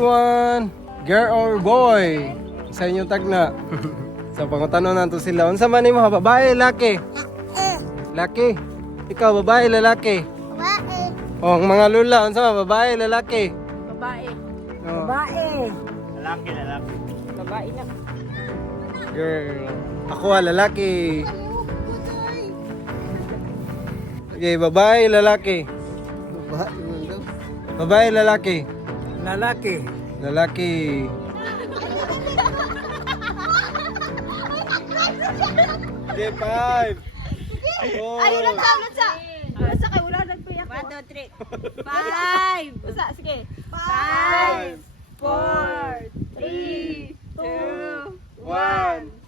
one. Girl or boy? Sa inyo tagna. So pangutanon nato sila. Unsa man nimo, babae, lalaki? Lalaki. Ikaw babae, lalaki? Babae. Oh, ang mga lula, unsa man, babae, lalaki? Babae. Oh. Babae. Lalaki. Babae na. Girl. Ako lalaki. Okay, babae, lalaki. Babae, lalaki. Lalaki. Lalaki. Okay, 5. Ayun lang sa, ulan sa. Basta kayo, wala nagpiyak ko. 1, 2, 3. 5. Basta, sige. 5, 4, 3, 2, 1.